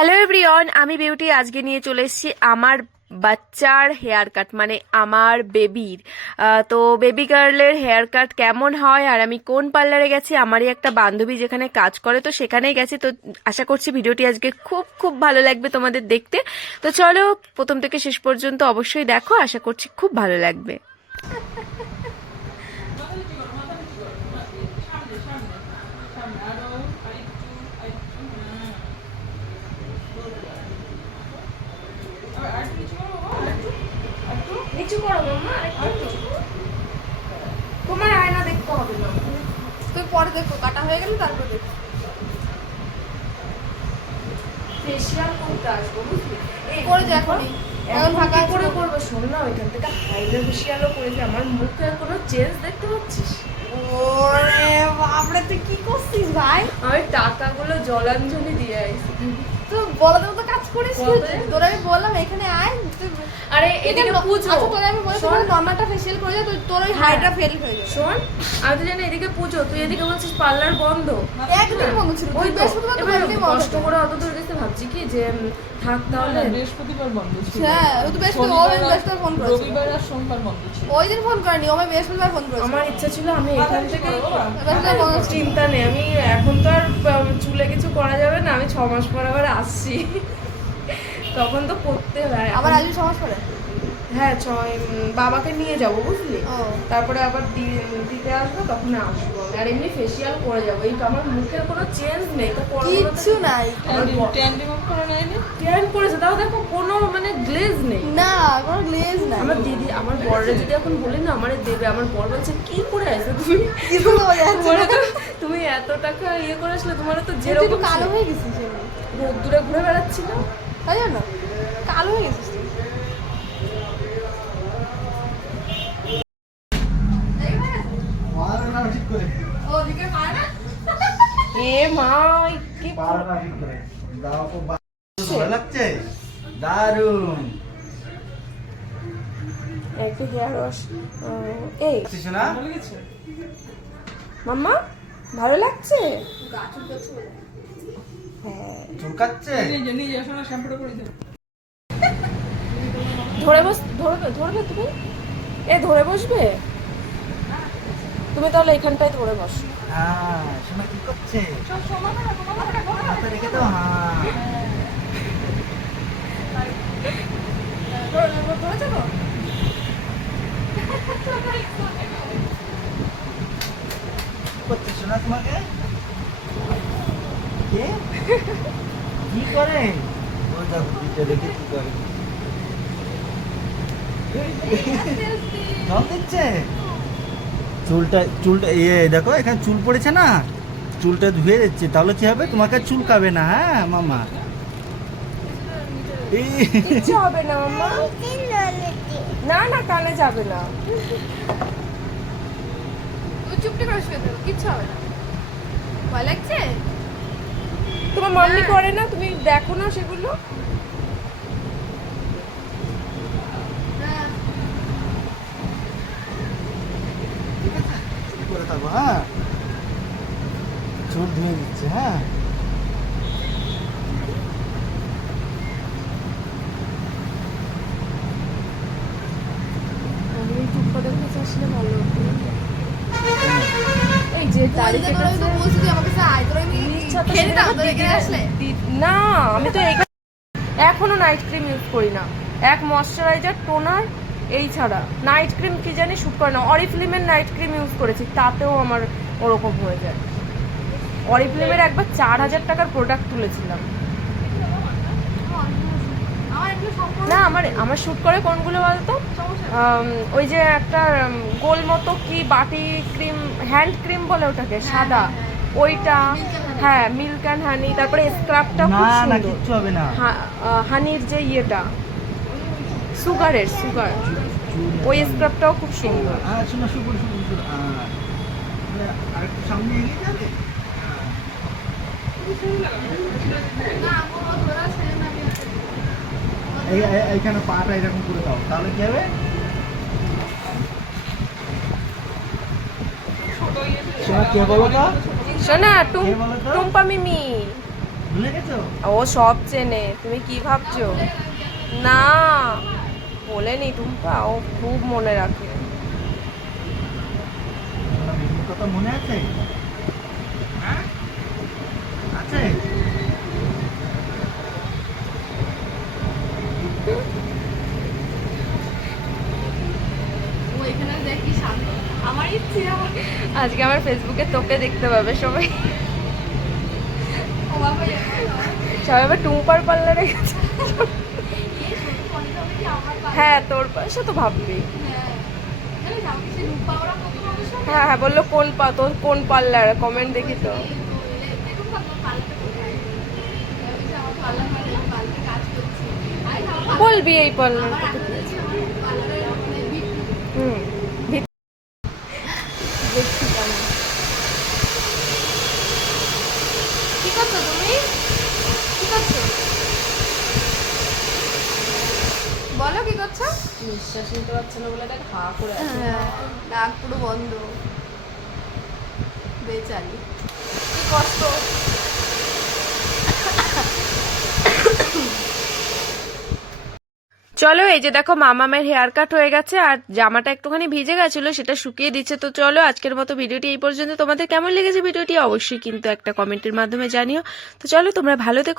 Hello everyone, আমি beauty আজকে নিয়ে চলে এসেছি আমার বাচ্চার হেয়ার কাট, মানে আমার বেবির। তো বেবি গার্লের হেয়ার কাট কেমন হয় আর আমি কোন পার্লারে গেছি, আমারই একটা বান্ধবী যেখানে কাজ করে তো সেখানেই গেছি। তো আশা করছি ভিডিওটি আজকে খুব খুব ভালো লাগবে তোমাদের দেখতে। তো চলো প্রথম থেকে শেষ পর্যন্ত অবশ্যই দেখো, আশা করছি খুব ভালো লাগবে। নিচু করো মাম্মা, তোমার আয়না দেখতে হবে না, তুই পরে দেখো, কাটা হয়ে গেলে তারপর দেখো। ফেশিয়াল করতে আসবো বুঝলি। করে যা এখনই, এখন ফাঁকা আছে। করে করবো, শোন না, ওইখান থেকে হাইলার ফেশিয়ালও করেছে। আমার মুখে কোনো চেঞ্জ দেখতে পাচ্ছিস? ওরে বাপরে, তুই কি করছিস ভাই? আমি টাকাগুলো জলাঞ্জলি দিয়ে আইছি। তুই বলা দেবো তো কাজ করিস কি? বলতে? তোর আমি বললাম এখানে আয়, তুই আরে এদিকে পুজো। আচ্ছা তোর আমি বলেছি শোন, নর্মালটা ফেশিয়াল করে যা, তোর ওই হাইটা ফেল হয়ে যাবে। শোন, আমি তো জানি এদিকে পুজো, তুই এদিকে বলছিস পার্লার বন্ধ। একদিন বন্ধ ছিল, ওই তুই তো, বৃহস্পতিবার তো এবার একদিন বন্ধ কষ্ট ছিল। করে অত দূর গেছে, ভাবছি কি যে থাক তাহলে। বৃহস্পতিবার বন্ধ ছিল। হ্যাঁ, ও তো বৃহস্পতিবার ফোন করেছিল। রবিবার আর সোমবার বন্ধ ছিল। ওই দিন ফোন করেনি, ও আমায় বৃহস্পতিবার ফোন করেছিল। আমার ইচ্ছা ছিল আমি এখান থেকে, বৃহস্পতিবার বন্ধ ছিল। চিন্তা নেই, আমি এখন তো আর চুলে কিছু করা যাবে না, আমি 6 মাস পর আবার আসছি, তখন তো করতে হয়। আবার আজকে সমাজ পড়ে। হ্যাঁ, বাবাকে নিয়ে যাবো বুঝলি, ও তারপরে আবার দিতে আসবো, তখন আসবো আমি। আর এমনি ফেসিয়াল করে যাবো। এই তো আমার মুখের কোনো চেঞ্জ নেই তো, কিচ্ছু নাই। ট্যান রিমুভ করে নেয়নি? ট্যান করেছে, তাও দেখো কোনো মানে গ্লেজ নেই। না, কোনো গ্লেজ নাই। আমার দিদি, আমার বড়রা যদি এখন বলি না আমারে দেবে, আমার বর বলছে কি করে আসবে তুমি, কিছু তো বোঝা যাচ্ছে না। তুমি এত টাকা ইয়ে করে আসলে, তোমার তো তুই একটু যেরকম কালো হয়ে গেছিস এমনি। রোদ্দুরে ঘুরে বেড়াচ্ছিল। তাই জানো, কালো হয়ে গেছিস তুই। ওদিকে পায় না? এ মা, কি ভালো লাগছে, দারুন। একটু হেয়ার ওয়াশ। এই শোনা, ভালো গেছে? মাম্মা, ভালো লাগছে? গা চুলকাচ্ছে বলে। হ্যাঁ, চুলকাচ্ছে। নিজে শোনা, শ্যাম্পুটা করে দে। ধরে বস, ধরবে তুমি? ধরে বসবে তুমি, তাহলে এখানটায় ধরে বস। হ্যাঁ, শোনা কি করছে? হাতে রেখে দাও। হ্যাঁ, ধরেছে তো? কি করছে শোনা তোমাকে? কে কি করে? ও দেখো দিতে দেখে কি করে, জল দিচ্ছে। চুলটা দেখো, এখানে চুল পড়েছে না, চুলটা ধুয়ে দিচ্ছে, তাহলে কি হবে, তোমাকে আর চুলকাবে না। হ্যাঁ মামা, কিচ্ছু হবে না মাম্মা, না না, কানে যাবে না। তুই চুপটি করে শুয়ে থাকো, কিচ্ছু হবে না। ভয় লাগছে? তোমার মাম্মি করে না, তুমি দেখো না সেগুলো। হ্যাঁ। ঠিক আছে, চুপ করে থাকো। হ্যাঁ, চুল ধুয়ে দিচ্ছে। হ্যাঁ, আমি এই টুকটাদের কাছে আসলে ভালো হতো। এই যে দাড়ি বলতে করে আমি তো বলছি তুই আমার কাছে আয়, তোর আমি খেয়ে নিতাম, তোর এখানে আসলে। না, আমি তো এখনো নাইট ক্রিম ইউজ করি না। এক ময়শ্চারাইজার, টোনার, এই ছাড়া নাইট ক্রিম কি জানি শুট করে না। অরিফ্লিমের নাইট ক্রিম ইউজ করেছি, তাতেও আমার ওরকম হয়ে যায়। অরিফ্লিমের একবার 4000 টাকার প্রোডাক্ট তুলেছিলাম। আমার এগুলো সম্পূর্ণ না, আমার শুট করে কোনগুলো বলতো? ওই যে একটা গোল মতো কি বাটি ক্রিম, হ্যান্ড ক্রিম বলে ওটাকে, সাদা, ওইটা। হ্যাঁ, মিল্ক অ্যান্ড হানি। তারপরে স্ক্রাবটা না খুব না সুন্দর, কিচ্ছু হবে না। হানির যে ইয়েটা, সুগার, ওই স্ক্রাবটাও খুব সুন্দর। হ্যাঁ, শোনা, শুকুর শুকুর। আরেকটু সামনে এগিয়ে যাবে। না, আমার ধরা ছেড়ে না আমি। এইখানে পাটা এরকম করে দাও, তাহলে কি হবে? শোনা, কে বলো তো? শোনা, কে বলো তো? টুম্পা মিমি। ভুলে গেছো? ও সব চেনে, তুমি কি ভাবছো? না বলেনি টুম্পা, ও খুব মনে রাখে। তোমার বেবির কথা মনে আছে? হ্যাঁ? আছে? ও এখানে দেখি শান্ত। আমার ইচ্ছে আজকে আমার ফেসবুকে তোকে দেখতে পাবে সবাই। ও বাবা সবাই আবার টুম্পার পার্লারে গেছে। হ্যাঁ তোর সে তো ভাববি। হ্যাঁ হ্যাঁ বললো তোর কোন পার্লার, কমেন্ট দেখি তো। বলবি এই পার্লার হুম দেখছি কেমন। কি করছো তুমি? কি করছো? বলো কি করছো? নিঃশ্বাস নিতে পারছে না বলে দেখ হা করে আছে। নাক পুরো বন্ধ, বেচারি কি কষ্ট। চলো এই যে দেখো মামামের হেয়ার কাট হয়ে গেছে, আর জামাটা একটুখানি ভিজে গেছিল, সেটা শুকিয়ে দিচ্ছে। তো চলো আজকের মতো ভিডিওটি এই পর্যন্ত। তোমাদের কেমন লেগেছে ভিডিওটি অবশ্যই কিন্তু একটা কমেন্টের মাধ্যমে জানিও। তো চলো তোমরা ভালো থেকো।